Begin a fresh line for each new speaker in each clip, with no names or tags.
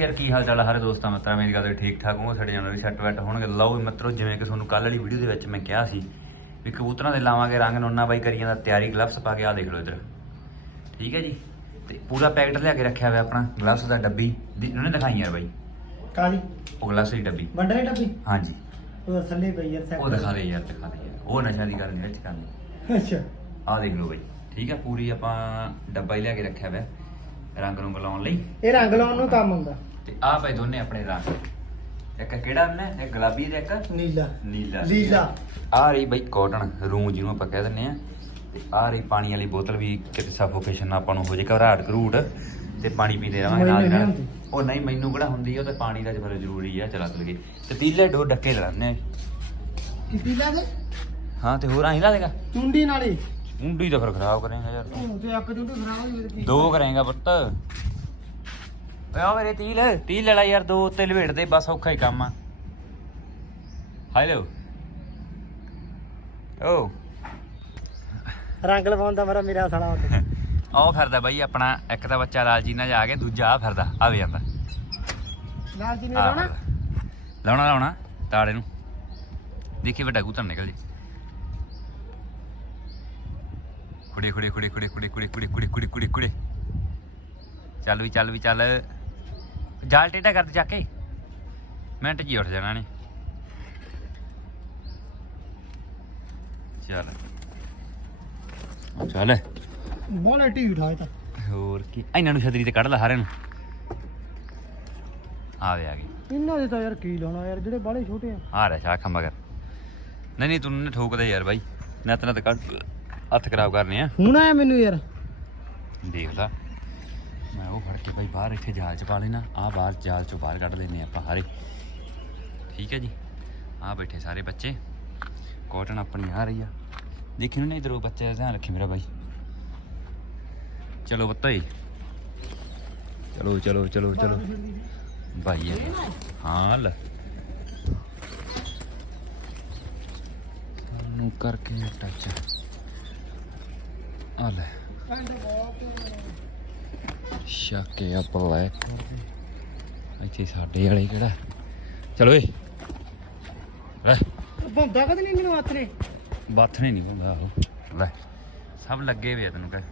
ਯਾਰ ਕੀ ਹਾਲ ਚਾਲ ਹੈ ਸਾਰੇ ਦੋਸਤਾਂ ਮਿੱਤਰਾਂ? ਮੇਰੀ ਗੱਲ ਠੀਕ ਠਾਕ ਹੋਣਗੇ ਸਾਡੇ ਜਾਨਵਰ ਵੀ ਸੈੱਟ ਵੈਟ ਹੋਣਗੇ। ਲਓ ਵੀ ਮਿੱਤਰੋ ਜਿਵੇਂ ਕਿ ਤੁਹਾਨੂੰ ਕੱਲ ਵਾਲੀ ਵੀਡੀਓ ਦੇ ਵਿੱਚ ਮੈਂ ਕਿਹਾ ਸੀ ਵੀ ਕਬੂਤਰਾਂ ਦੇ ਲਾਵਾਂਗੇ ਰੰਗ ਨੋਨਾ ਬਾਈ ਕਰੀ ਜਾਂਦਾ ਤਿਆਰੀ ਗਲਵਸ ਪਾ ਕੇ ਆ ਦੇਖ ਲਓ ਇੱਧਰ। ਠੀਕ ਹੈ ਜੀ? ਤੇ ਪੂਰਾ ਪੈਕਟ ਲਿਆ ਕੇ ਰੱਖਿਆ ਹੋਇਆ ਆਪਣਾ ਗਲਵਸ ਦਾ ਡੱਬੀ। ਦੀ ਉਹਨੇ ਦਿਖਾਈ ਯਾਰ ਬਾਈ।
ਕਾਲੀ
ਉਹ ਗਲਵਸ ਦੀ ਡੱਬੀ।
ਵੰਡਰੇ ਟੱਪੀ
ਹਾਂਜੀ।
ਉਹ ਥੱਲੇ ਪਈ ਯਾਰ
ਉਹ ਦਿਖਾ ਦੇ ਯਾਰ ਦਿਖਾ ਦੇ ਯਾਰ। ਉਹ ਨਸ਼ਾ ਦੀ ਗੱਲ ਨਹੀਂ ਵਿੱਚ ਕਰਨੀ
ਅੱਛਾ।
ਆ ਦੇਖ ਲਓ ਬਾਈ। ਠੀਕ ਹੈ ਪੂਰੀ ਆਪਾਂ ਡੱਬਾ ਹੀ ਲਿਆ ਕੇ ਰੱਖਿਆ ਹੋਇਆ। ਰੰਗ ਨੂੰ ਲਾਉਣ ਲਈ।
ਇਹ ਰੰਗ ਲਾਉਣ ਨੂੰ ਕੰਮ ਹੁੰਦਾ।
ਤੇ ਆਹ ਭਾਈ ਦੋਨੇ ਆਪਣੇ ਰੰਗ। ਇੱਕ ਕਿਹੜਾ ਨੇ ਇੱਕ ਗੁਲਾਬੀ ਤੇ ਇੱਕ
ਨੀਲਾ।
ਨੀਲਾ।
ਲੀਲਾ।
ਆ ਰਹੀ ਬਈ ਕਾਟਨ ਰੂਮ ਜਿਹਨੂੰ ਆਪਾਂ ਕਹਿ ਦਿੰਨੇ ਆ ਤੇ ਆ ਰਹੀ ਪਾਣੀ ਵਾਲੀ ਬੋਤਲ ਵੀ ਕਿਤੇ ਸਫੋਕੇਸ਼ਨ ਨਾ ਆਪਾਂ ਨੂੰ ਹੋ ਜੇ ਘਬਰਾਹਟ ਘਰੂਟ। ਤੇ ਪਾਣੀ ਪੀਂਦੇ ਰਹਾਂਗੇ ਨਾਲ ਦੀ ਨਾਲ। ਉਹ ਨਹੀਂ ਮੈਨੂੰ ਕਿਹੜਾ ਹੁੰਦੀ ਉਹ ਤੇ ਪਾਣੀ ਦਾ ਜਬਰ ਜ਼ਰੂਰੀ ਆ। ਚਲਾ ਚਲ ਗਏ ਤੇ ਤੀਲੇ ਡੋ ਡੱਕੇ ਲਾਣੇ ਆ।
ਕਿਤੀ ਲਾ ਦੇ
ਹਾਂ ਤੇ ਹੋਰ ਆਹੀਂ ਲਾ ਦੇਗਾ।
ਚੁੰਡੀ ਨਾਲੀ
ਉਂਡੀ ਤਾਂ ਫਿਰ ਖਰਾਬ ਕਰੇਗਾ ਯਾਰ।
ਉਹ ਤੇ ਅੱਕ ਚੁੰਡੀ ਖਰਾਬ ਹੋ ਗਈ ਤੇ
ਦੋ ਕਰੇਗਾ ਪੁੱਤ। ਓਏ ਆ ਮੇਰੇ ਤੀਲ। ਤੀਲ ਲੈ ਲੈ ਯਾਰ ਦੋ ਤੇ ਲਵੇੜ ਦੇ ਬਸ ਔਖਾ ਹੀ ਕੰਮ ਆ। ਹੈਲੋ ਓ।
ਰੰਗ ਲਵਾਉਣ ਦਾ ਮੇਰਾ ਮੇਰਾ ਸਾਲਾ
ਆਹ ਫਿਰਦਾ ਬਾਈ ਆਪਣਾ ਇੱਕ ਤਾਂ ਬੱਚਾ ਲਾਲਜੀ ਨਾਲ ਜਾ ਕੇ ਦੂਜਾ ਆ ਫਿਰਦਾ ਆ ਵੀ ਜਾਂਦਾ
ਨਾਲ ਜੀ ਨੇ
ਆਹ
ਲਾਉਣਾ?
ਫਿਰਦਾ। ਲਾਉਣਾ ਲਾਉਣਾ ਤਾੜੇ ਨੂੰ। ਦੇਖੀ ਵੱਡਾ ਕੂਤਰ ਨਿਕਲ ਜੀ। ਕੁੜੀ ਕੁੜੀ ਕੁੜੀ ਕੁੜੀ ਕੁੜੀ ਕੁੜੀ ਕੁੜੀ ਕੁੜੀ ਕੁੜੀ ਕੁੜੀ ਕੁੜੀ ਚੱਲ ਵੀ ਚੱਲ ਵੀ ਚੱਲ ਜਾਲ ਟੇਢਾ ਕਰ ਦੇ ਜਾ ਕੇ ਮਿੰਟ ਜੀ ਉੱਠ ਜਾਣਾ ਨੇ ਚੱਲ ਚੱਲ
ਬੋਲੇ ਟੀ ਉਠਾਏ ਤਾਂ
ਹੋਰ ਕੀ ਇਹਨਾਂ ਨੂੰ ਛਤਰੀ ਤੇ ਕੱਢ ਲਾ ਸਾਰਿਆਂ ਨੂੰ ਆਵੇ ਆ ਗਏ
ਇਹਨਾਂ ਦੇ ਤਾਂ ਯਾਰ ਕੀ ਲਾਉਣਾ ਯਾਰ ਜਿਹੜੇ ਬਾਲੇ ਛੋਟੇ ਆ
ਆ ਰਿਹਾ ਸ਼ਾਖਾ ਮਗਰ ਨਹੀਂ ਨਹੀਂ ਤੂੰ ਨੇ ਠੋਕਦਾ ਯਾਰ ਬਾਈ ਨਤ ਨਤ ਕੱਢ ਹੱਥ ਖਰਾਬ ਕਰਨੇ ਆ।
ਹੁਣ ਆਇਆ ਮੈਨੂੰ ਯਾਰ।
ਦੇਖ ਲਾ। ਮੈਂ ਉਹ ਫੜ ਕੇ ਬਾਈ ਬਾਹਰ ਇੱਥੇ ਜਾਲ ਚ ਪਾ ਲੈਣਾ। ਆ ਬਾਹਰ ਜਾਲ ਚੋਂ ਬਾਹਰ ਕੱਢ ਲੈਨੇ ਆਪਾਂ ਹਾਰੇ ਠੀਕ ਹੈ ਜੀ। ਆ ਬੈਠੇ ਸਾਰੇ ਬੱਚੇ। ਕੋਟਨ ਆਪਣੀ ਆ ਰਹੀ ਆ। ਦੇਖੀ ਨੂੰ ਨਾ ਇਧਰੋਂ ਬੱਚੇ ਦਾ ਧਿਆਨ ਰੱਖੀ ਮੇਰਾ ਬਾਈ। ਚਲੋ ਬੱਤੇ ਚਲੋ ਚਲੋ ਚਲੋ ਚਲੋ। ਭਾਈ। ਹਾਂ ਲੈ। ਨੂੰ ਕਰਕੇ ਟੱਚ ਆ ਲੈ। ਸ਼ਾਕੇ ਆ ਬਲੈਕ ਇੱਥੇ ਸਾਡੇ ਵਾਲੇ ਕਿਹੜਾ? ਚਲੋ ਏ ਲੈ।
ਬੰਦਾ ਕਦੇ ਨਹੀਂ ਮੈਨੂੰ ਹੱਥ ਨੇ?
ਬਾਥ ਨਹੀਂ ਹੁੰਦਾ ਉਹ। ਲੈ। ਸਭ ਲੱਗੇ ਵੇ ਤੈਨੂੰ ਕਹੇ।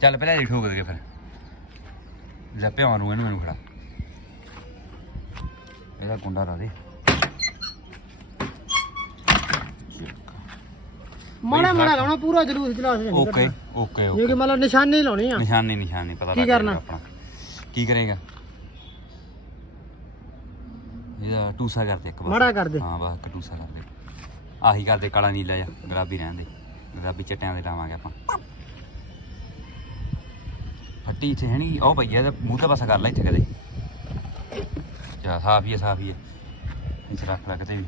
ਚੱਲ ਪਹਿਲਾਂ ਇਹ ਠੋਕ ਦੇ ਫਿਰ। ਲੈ ਪਿਆਵਾਂ ਨੂੰ ਇਹਨੂੰ ਮੈਨੂੰ ਖੜਾ ਇਹਦਾ ਕੁੰਡਾ ਲਾ ਦੇ।
ਮਾੜਾ ਮਾੜਾ ਲਾਉਣਾ ਪੂਰਾ ਜਲੂਸ ਜਲਾਸ ਨਹੀਂ
ਓਕੇ
ਕੱਢਣਾ।
ਓਕੇ
ਜੇ
ਓਕੇ।
ਕਿ ਮਤਲਬ ਨਿਸ਼ਾਨੇ ਹੀ ਲਾਉਣੇ ਆ।
ਨਿਸ਼ਾਨੀ ਨਿਸ਼ਾਨੀ ਪਤਾ
ਕੀ
ਲੱਗ
ਕਰਨਾ?
ਆਪਣਾ। ਕੀ ਕਰੇਗਾ? ਇਹਦਾ ਟੂਸਾ ਕਰ ਦੇ ਇੱਕ ਵਾਰ।
ਮਾੜਾ ਕਰ ਦੇ।
ਹਾਂ ਬਸ ਇੱਕ ਟੂਸਾ ਕਰ ਦੇ। ਆਹੀ ਕਰ ਦੇ ਕਾਲਾ ਨੀਲਾ ਜਾਂ ਗੁਲਾਬੀ ਰਹਿਣ ਦੇ। ਗੁਲਾਬੀ ਚਟਿਆਂ ਦੇ ਲਾਵਾਂਗੇ ਆਪਾਂ। ਫੱਟੀ ਇੱਥੇ ਹੈ ਨਹੀਂ ਉਹ ਭਈਆ ਇਹਦਾ ਮੂੰਹ ਤਾਂ ਬਸ ਕਰ ਲੈ ਇੱਥੇ ਕਦੇ। ਚਾ ਸਾਫ਼ ਹੀ ਹੈ ਸਾਫ਼ ਹੀ ਹੈ। ਇੱਥੇ ਰੱਖ ਲੈ ਕਿਤੇ ਵੀ।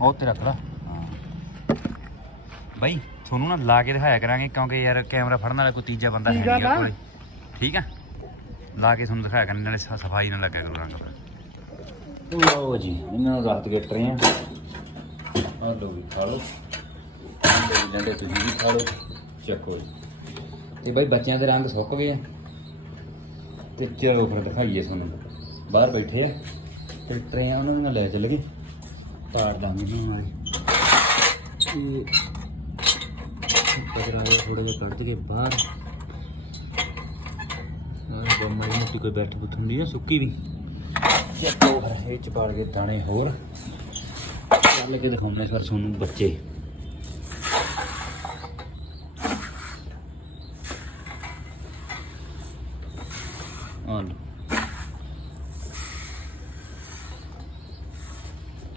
ਉਹ ਤੇ ਰੱਖ ਲਾ। ਬਾਈ ਤੁਹਾਨੂੰ ਨਾ ਲਾ ਕੇ ਦਿਖਾਇਆ ਕਰਾਂਗੇ ਕਿਉਂਕਿ ਯਾਰ ਕੈਮਰਾ ਫੜਨ ਵਾਲਾ ਕੋਈ ਤੀਜਾ ਬੰਦਾ ਹੈ
ਠੀਕ
ਨਹੀਂ
ਆ
ਕੋਲੇ। ਠੀਕ ਆ? ਲਾ ਕੇ ਤੁਹਾਨੂੰ ਦਿਖਾਇਆ ਕਰਾਂਗੇ ਨਾਲੇ ਸਫ਼ਾਈ ਨਾਲ ਲੱਗਿਆ ਕਰੂ ਰੰਗ ਲਓ ਜੀ ਇਹਨਾਂ ਨੂੰ ਰੱਖ ਕੇ ਟਰੇ ਆ। ਆ ਲਓ ਵੀ ਖਾ ਲਓ। ਡੰਡੇ ਤੁਸੀਂ ਵੀ ਖਾ ਲਓ। ਚੱਕੋ ਜੀ। ਇਹ ਬਾਈ ਬੱਚਿਆਂ ਦੇ ਰੰਗ ਸੁੱਕ ਗਏ ਆ। ਤੇ ਚਲੋ ਫਿਰ ਦਿਖਾਈਏ ਤੁਹਾਨੂੰ। ਬਾਹਰ ਬੈਠੇ ਆ। ਤੇ ਟਰੇ ਆ ਉਹਨਾਂ ਨੂੰ ਲੈ ਚੱਲ ਗਏ। ਪਾੜ ਦਾਂਗੇ ਨੂੰ। ਇਹ ਦੇ ਥੋੜੇ ਜਿਹਾ ਕੱਢ ਕੇ ਬਾਹਰ। ਨਾ ਬੰਮੜੀ ਮੋਟੀ ਕੋਈ ਬੈਠ ਬੁੱਠ ਹੁੰਦੀ ਆ ਸੁੱਕੀ ਵੀ। ਚੱਕੋ ਇਹ ਚ ਪਾੜ ਕੇ ਦਾਣੇ ਹੋਰ। ਚੱਲ ਕੇ ਦਿਖਾਉਂਦੇ ਸਰ ਤੁਹਾਨੂੰ ਬੱਚੇ। ਆ ਲਓ।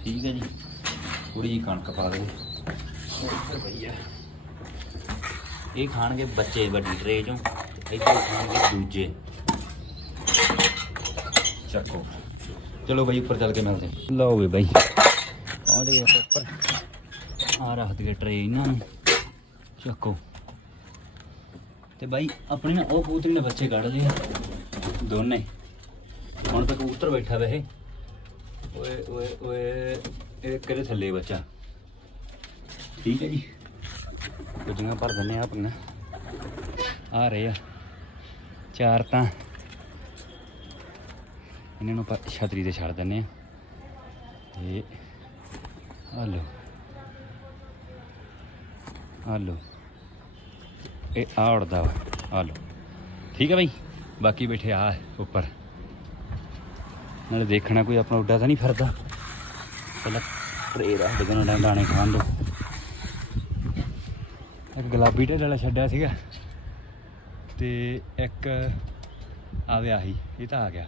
ਠੀਕ ਹੈ ਜੀ। ਥੋੜੀ ਜਿਹੀ ਕਣਕ ਪਾ ਦਿਓ। ਇੱਧਰ ਭਈਆ ਇਹ ਖਾਣਗੇ ਬੱਚੇ ਵੱਡੀ ਟਰੇ ਚੋਂ, ਤੇ ਖਾਣਗੇ ਦੂਜੇ। ਚੱਕੋ। ਚਲੋ ਬਾਈ, ਉੱਪਰ ਚੱਲ ਕੇ ਮਿਲਦੇ ਹਾਂ। ਲਓ ਵੀ ਬਈ। ਪਹੁੰਚ ਗਏ ਉੱਪਰ। ਆ ਰੱਖ ਦਈਏ ਟਰੇ ਇਹਨਾਂ ਨੂੰ। ਚੱਕੋ। ਤੇ ਬਾਈ, ਆਪਣੇ ਨਾ ਉਹ ਕਬੂਤਰੀ ਨੇ ਬੱਚੇ ਕੱਢ ਲਏ ਦੋਨੇ। ਹੁਣ ਤੱਕ ਕਬੂਤਰ ਬੈਠਾ ਵੈਸੇ ਓਏ ਓਏ ਓਏ। ਇਹ ਕਿਹਦੇ ਥੱਲੇ ਬੱਚਾ? ਠੀਕ ਹੈ ਜੀ। ਕੁਝੀਆਂ ਭਰ ਦਿੰਨੇ ਆ ਆਪਣਾ। ਆ ਰਹੇ ਆ। ਚਾਰ ਤਾਂ। ਇਹਨਾਂ ਨੂੰ ਆਪਾਂ ਛਤਰੀ ਤੇ ਛੱਡ ਦਿੰਨੇ ਆ। ਤੇ ਆ ਲਓ। ਆ ਲਓ। ਇਹ ਆ ਉੜਦਾ ਵਾ। ਆ ਲਓ। ਠੀਕ ਹੈ ਬਈ। ਬਾਕੀ ਬੈਠੇ ਆ ਉੱਪਰ। ਨਾਲੇ ਦੇਖਣਾ ਕੋਈ ਆਪਣਾ ਉੱਡਾ ਤਾਂ ਨਹੀਂ ਫਿਰਦਾ। ਪਹਿਲਾਂ ਟਰੇ ਰੱਖ ਦੇ ਨਾ ਖਾਣ ਦੋ ਇੱਕ ਗੁਲਾਬੀ ਢੇਡ ਵਾਲਾ ਛੱਡਿਆ ਸੀਗਾ। ਤੇ ਇੱਕ ਆਵੇ ਆਹੀ ਇਹ ਤਾਂ ਆ ਗਿਆ।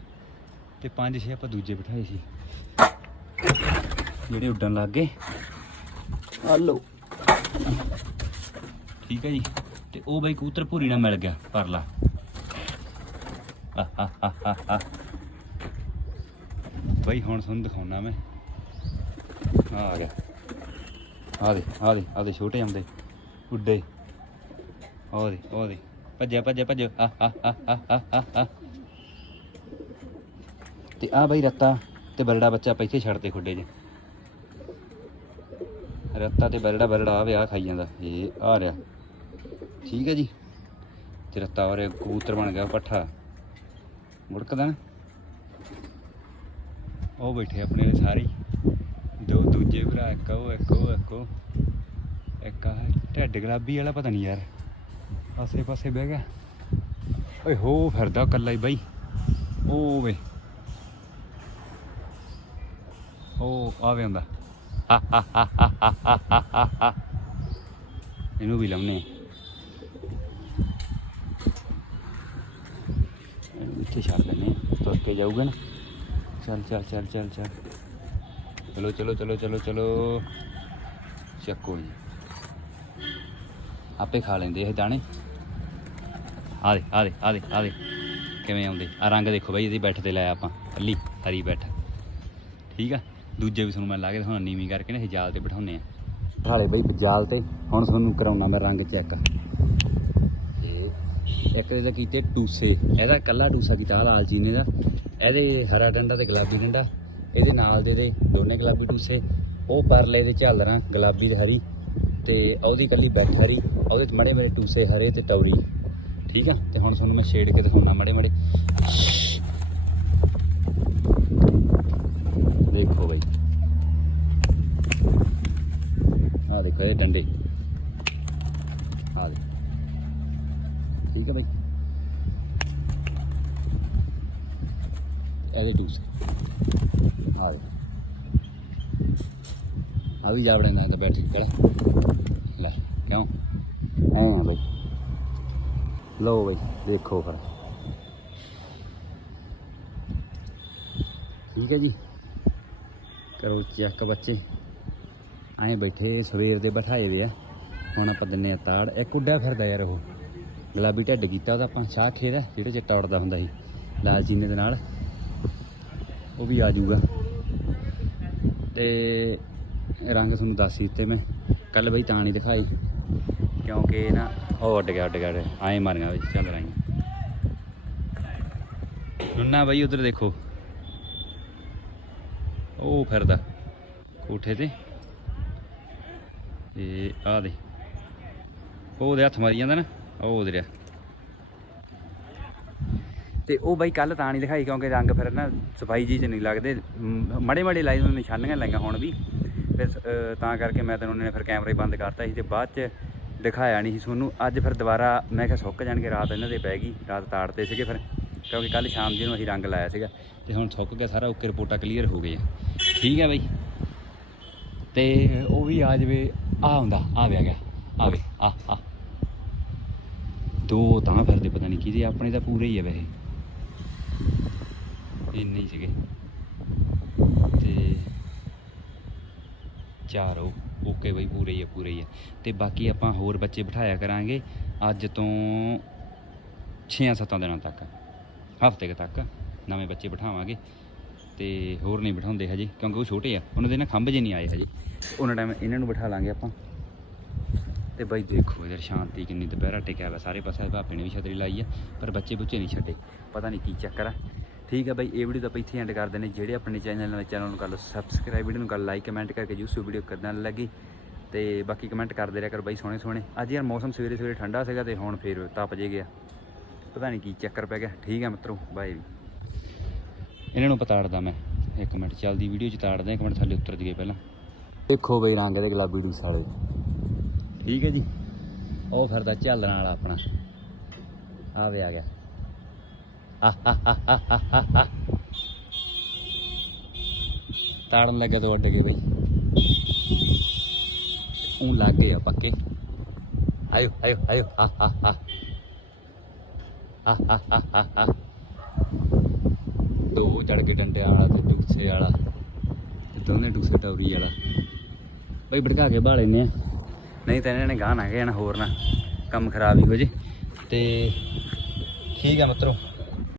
ਤੇ ਪੰਜ ਛੇ ਆਪਾਂ ਦੂਜੇ ਬਿਠਾਏ ਸੀ। ਜਿਹੜੇ ਉੱਡਣ ਲੱਗ ਗਏ। ਆ ਲਓ ਠੀਕ ਹੈ ਜੀ। ਤੇ ਉਹ ਬਈ ਕਬੂਤਰ ਭੂਰੀ ਨਾਲ ਮਿਲ ਗਿਆ ਪਰਲਾ। ਬਈ ਹੁਣ ਤੁਹਾਨੂੰ ਦਿਖਾਉਣਾ ਮੈਂ। ਆ ਆ ਗਿਆ। ਆ ਦੇ ਆ ਦੇ ਆ ਦੇ ਛੋਟੇ ਆਉਂਦੇ। ਉੱਡੇ। ਉਹਦੇ ਉਹਦੇ ਭੱਜਿਆ ਭੱਜਿਆ ਭੱਜਿਆ ਆ ਆ ਤੇ ਆ ਬਈ ਰੱਤਾ ਤੇ ਬਰੜਾ ਬੱਚਾ ਆਪਾਂ ਇੱਥੇ ਛੱਡਦੇ ਖੁੱਡੇ 'ਚ ਰੱਤਾ ਤੇ ਬਰੜਾ ਬਰੜਾ ਆਵੇ ਆ ਖਾਈ ਜਾਂਦਾ। ਇਹ ਆ ਰਿਹਾ ਠੀਕ ਹੈ ਜੀ। ਤੇ ਰੱਤਾ ਔਰ ਕਬੂਤਰ ਬਣ ਗਿਆ ਪੱਠਾ। ਮੁੜਕਦਾ ਨਾ। ਉਹ ਬੈਠੇ ਆਪਣੇ ਸਾਰੇ ਦੋ ਦੂਜੇ ਭਰਾ, ਇੱਕ ਉਹ ਇੱਕ ਉਹ ਇੱਕ ਉਹ। ਇੱਕ ਆ ਢਿੱਡ ਗੁਲਾਬੀ ਵਾਲਾ, ਪਤਾ ਨਹੀਂ ਯਾਰ। ਆਸੇ ਪਾਸੇ ਬਹਿ ਗਿਆ। ਓਏ ਹੋ ਫਿਰਦਾ ਇਕੱਲਾ ਹੀ ਬਾਈ। ਓ ਵੇ। ਓ ਆਵੇ ਹੁੰਦਾ ਇਹਨੂੰ ਵੀ ਲੰਮਨੇ ਇੱਥੇ ਛੱਡ ਦਿੰਨੇ ਤੁਰ ਕੇ ਜਾਊਗਾ ਨਾ। ਚੱਲ ਚੱਲ ਚੱਲ ਚੱਲ ਚੱਲ। ਚਲੋ ਚਲੋ ਚਲੋ ਚਲੋ ਚਲੋ। ਚੱਕੋ ਜੀ। ਆਪੇ ਖਾ ਲੈਂਦੇ ਇਹ ਦਾਣੇ। ਆ ਦੇ ਆ ਦੇ ਆ ਦੇ ਆ ਦੇ। ਕਿਵੇਂ ਆਉਂਦੇ? ਆ ਰੰਗ ਦੇਖੋ ਬਾਈ, ਇਹਦੀ ਬੈਠ ਤੇ ਲਾਇਆ ਆਪਾਂ। ਕੱਲੀ ਹਰੀ ਬੈਠ। ਠੀਕ ਆ? ਦੂਜੇ ਵੀ ਤੁਹਾਨੂੰ ਮੈਂ ਲਾ ਕੇ ਦਿਖਾਉਣਾ, ਨੀਵੀਂ ਕਰਕੇ ਨਾ ਇਹ ਜਾਲ ਤੇ ਬਿਠਾਉਨੇ ਆ। ਹਾਲੇ ਬਈ ਜਾਲ ਤੇ। ਹੁਣ ਤੁਹਾਨੂੰ ਕਰਾਉਣਾ ਮੈਂ ਰੰਗ ਚੈੱਕ। ਇਹ ਇੱਕ ਇਹਦੇ ਕੀਤੇ ਟੂਸੇ। ਇਹਦਾ ਕੱਲਾ ਟੂਸਾ ਕੀਤਾ ਆਹ ਲਾਲ ਚੀਨੇ ਦਾ ਇਹਦੇ ਹਰਾ ਡੰਡਾ ਤੇ ਗੁਲਾਬੀ ਡੰਡਾ। ਇਹਦੇ ਨਾਲ ਦੇ ਦੇ ਦੋਨੇ ਗੁਲਾਬੀ ਟੂਸੇ। ਉਹ ਪਰਲੇ ਦੇ ਝਾਲਰਾਂ ਗੁਲਾਬੀ ਤੇ ਹਰੀ। ਤੇ ਉਹਦੀ ਕੱਲੀ ਬੈਠ ਹਰੀ, ਉਹਦੇ ਚ ਮੜੇ ਮੜੇ ਟੂਸੇ ਹਰੇ ਤੇ ਟੌਰੀ। ਠੀਕ ਆ? ਤੇ ਹੁਣ ਤੁਹਾਨੂੰ ਮੈਂ ਛੇੜ ਕੇ ਦਿਖਾਉਣਾ ਮੜੇ ਮੜੇ। ਦੇਖੋ ਬਈ। ਆ ਦੇਖੋ ਇਹ ਡੰਡੇ। ਆ ਦੇ ਠੀਕ ਹੈ ਬਈ? ਇਹਦੇ ਦੂਸਰੇ ਆ ਦੇ ਆ ਵੀ ਜਾ ਵੜੇਗਾ ਤਾਂ ਬੈਠ ਕੇ ਲੈ, ਕਿਉਂ? ਐ ਆ ਬਈ। ਲਓ ਬਈ, ਦੇਖੋ ਫਿਰ। ਠੀਕ ਹੈ ਜੀ। ਕਰੋ ਚੈੱਕ ਬੱਚੇ। ਐਂ ਬੈਠੇ, ਸਵੇਰ ਦੇ ਬਿਠਾਏ ਦੇ ਆ। ਹੁਣ ਆਪਾਂ ਦਿੰਨੇ ਆ ਤਾੜ। ਇੱਕ ਉੱਡਿਆ ਫਿਰਦਾ ਯਾਰ ਉਹ। ਗੁਲਾਬੀ ਢੱਡ ਕੀਤਾ ਉਹਦਾ ਆਪਾਂ, ਸ਼ਾਹ ਖੇਦਾ ਜਿਹੜਾ ਚਿੱਟਾ ਉੜਦਾ ਹੁੰਦਾ ਸੀ। ਲਾਲ ਚੀਨੇ ਦੇ ਨਾਲ। ਉਹ ਵੀ ਆ ਜਾਊਗਾ। ਤੇ ਰੰਗ ਤੁਹਾਨੂੰ ਦੱਸ ਹੀ ਦਿੱਤੇ ਮੈਂ। ਕੱਲ ਬਈ ਤਾਂ ਨਹੀਂ ਦਿਖਾਈ। ਕਿਉਂਕਿ ਨਾ ਉਹ ਉੱਡ ਗਿਆ ਉੱਡ ਗਿਆ ਆਏ ਮਾਰੀਆਂ ਵਿੱਚ, ਚੱਲ ਰਹੀਆਂ। ਨੁੰਨਾ ਬਈ ਉਧਰ ਦੇਖੋ। ਉਹ ਫਿਰਦਾ ਕੋਠੇ ਤੇ। ਤੇ ਆ ਦੇ ਉਹ ਉਹਦੇ ਹੱਥ ਮਾਰੀ ਜਾਂਦਾ ਨਾ, ਉਹ ਉਹਦੇ ਰਿਹਾ ਤੇ ਉਹ ਬਾਈ ਕੱਲ ਤਾਂ ਨਹੀਂ ਦਿਖਾਈ, ਕਿਉਂਕਿ ਰੰਗ ਫਿਰ ਨਾ ਸਫ਼ਾਈ ਜੀ ਚ ਨਹੀਂ ਲੱਗਦੇ। ਮੜੇ ਮੜੇ ਲਾਈ ਨੂੰ ਨਿਸ਼ਾਨੀਆਂ ਲਾਈਆਂ ਹੁਣ ਵੀ। ਫਿਰ ਤਾਂ ਕਰਕੇ ਮੈਂ ਤੈਨੂੰ ਨੇ ਫਿਰ ਕੈਮਰਾ ਹੀ ਬੰਦ ਕਰਤਾ ਸੀ ਤੇ ਬਾਅਦ ਚ ਦਿਖਾਇਆ ਨਹੀਂ ਸੀ ਤੁਹਾਨੂੰ। ਅੱਜ ਫਿਰ ਦੁਬਾਰਾ ਮੈਂ ਕਿਹਾ ਸੁੱਕ ਜਾਣਗੇ, ਰਾਤ ਇਹਨਾਂ ਦੇ ਪੈ ਗਈ, ਰਾਤ ਤਾੜਦੇ ਸੀਗੇ ਫਿਰ, ਕਿਉਂਕਿ ਕੱਲ ਸ਼ਾਮ ਜੀ ਨੂੰ ਅਸੀਂ ਰੰਗ ਲਾਇਆ ਸੀਗਾ ਤੇ ਹੁਣ ਸੁੱਕ ਗਿਆ ਸਾਰਾ ਓਕੇ ਰਿਪੋਰਟਾਂ ਕਲੀਅਰ ਹੋ ਗਈਆਂ। ਠੀਕ ਹੈ ਬਾਈ। ਤੇ ਉਹ ਵੀ ਆ ਜਵੇ, ਆ ਹੁੰਦਾ, ਆ ਵਿਆ ਗਿਆ ਆਵੇ ਆ ਆ। ਦੋ ਤਾਂ ਫਿਰਦੇ, ਪਤਾ ਨਹੀਂ ਕਿਹਦੇ, ਆਪਣੇ ਤਾਂ ਪੂਰੇ ਹੀ ਆ ਵੈਸੇ। ਇੰਨੇ ਹੀ ਸੀਗੇ। ਤੇ ਚਾਰ ਹੋ ਓਕੇ ਬਈ, ਪੂਰੇ ਹੀ ਆ, ਪੂਰੇ ਹੀ ਆ। ਤੇ ਬਾਕੀ ਆਪਾਂ ਹੋਰ ਬੱਚੇ ਬਿਠਾਇਆ ਕਰਾਂਗੇ ਅੱਜ ਤੋਂ 6-7 ਦਿਨਾਂ ਤੱਕ, ਹਫ਼ਤੇ ਤੱਕ ਨਵੇਂ ਬੱਚੇ ਬਿਠਾਵਾਂਗੇ। ਤੇ ਹੋਰ ਨਹੀਂ ਬਿਠਾਉਂਦੇ ਹਜੇ, ਕਿਉਂਕਿ ਉਹ ਛੋਟੇ ਆ, ਉਹਨਾਂ ਦੇ ਨਾ ਖੰਭ ਜੇ ਨਹੀਂ ਆਏ ਹਜੇ। ਉਹਨਾਂ ਟਾਈਮ ਇਹਨਾਂ ਨੂੰ ਬਿਠਾ ਲਾਂਗੇ ਆਪਾਂ। ਤੇ ਬਾਈ ਦੇਖੋ ਯਾਰ ਸ਼ਾਂਤੀ ਕਿੰਨੀ ਦੁਪਹਿਰਾ ਟਿਕਿਆ ਵਾ, ਸਾਰੇ ਪਾਸੇ ਭਾਪੇ ਨੇ ਵੀ ਛਤਰੀ ਲਾਈ ਆ, ਪਰ ਬੱਚੇ ਬੁੱਚੇ ਨਹੀਂ ਛੱਡੇ। ਪਤਾ ਨਹੀਂ ਕੀ ਚੱਕਰ ਆ। ਠੀਕ ਹੈ ਬਾਈ, ਇਹ ਵੀਡੀਓ ਤਾਂ ਆਪਾਂ ਇੱਥੇ ਐਂਡ ਕਰ ਦਿੰਦੇ ਜਿਹੜੇ ਆਪਣੇ ਚੈਨਲ ਨਾਲ ਚੈਨਲ ਨੂੰ ਕਰ ਲਓ ਸਬਸਕ੍ਰਾਈਬ ਵੀਡੀਓ ਨੂੰ ਕਰ ਲਾਈਕ ਕਮੈਂਟ ਕਰਕੇ ਜੂਸ ਵੀਡੀਓ ਕਿੱਦਾਂ ਲੱਗੀ। ਤੇ ਬਾਕੀ ਕਮੈਂਟ ਕਰਦੇ ਰਿਹਾ ਕਰ ਬਾਈ ਸੋਹਣੇ ਸੋਹਣੇ ਅੱਜ ਯਾਰ ਮੌਸਮ ਸਵੇਰੇ ਸਵੇਰੇ ਠੰਡਾ ਸੀਗਾ ਤੇ ਹੁਣ ਫੇਰ ਤਪ ਜੇ ਗਿਆ। ਪਤਾ ਨਹੀਂ ਕੀ ਚੱਕਰ ਪੈ ਗਿਆ। ਠੀਕ ਹੈ ਮਿੱਤਰੋ ਬਾਏ ਵੀ। ਇਹਨਾਂ ਨੂੰ ਪਤਾੜਦਾ ਮੈਂ। ਇੱਕ ਮਿੰਟ, ਚੱਲਦੀ ਵੀਡੀਓ ਚ ਤਾੜਦਾ ਇੱਕ ਮਿੰਟ ਥੱਲੇ ਉਤਰ ਜੀਏ ਪਹਿਲਾਂ। ਦੇਖੋ ਬਈ ਰੰਗ ਦੇ ਗੁਲਾਬੀ ਡੂਸ ਵਾਲੇ। ਠੀਕ ਹੈ ਜੀ। ਉਹ ਫਿਰਦਾ ਝਾਲਣ ਵਾਲਾ ਆਪਣਾ। ਆ ਵੇ ਆ ਗਿਆ। ਤਾੜਨ ਲੱਗਾ ਤੋਂ ਅੱਡੇ ਕੇ ਬਈ। ਉਹ ਲੱਗ ਗਿਆ ਪੱਕੇ। ਆਇਓ ਆਇਓ ਆਇਓ। ਹਾ ਹਾ ਹਾ। ਹਾ ਹਾ ਹਾ ਦੋ ਚੜ ਕੇ ਡੰਡੇ ਵਾਲਾ ਤੇ ਡੂਸੇ ਵਾਲਾ ਦੋਨੇ ਡੂਸੇ ਟੌਰੀ ਵਾਲਾ। ਬਈ ਭੜਕਾ ਕੇ ਬਾਹ ਲੈਨੇ ਆ। ਨਹੀਂ ਤਾਂ ਇਹਨਾਂ ਨੇ ਗਾਹ ਨਾ ਨਾ ਹੋਰ ਨਾ। ਕੰਮ ਖਰਾਬ ਹੀ ਹੋ ਜੇ। ਤੇ ਠੀਕ ਆ ਮਿੱਤਰੋ।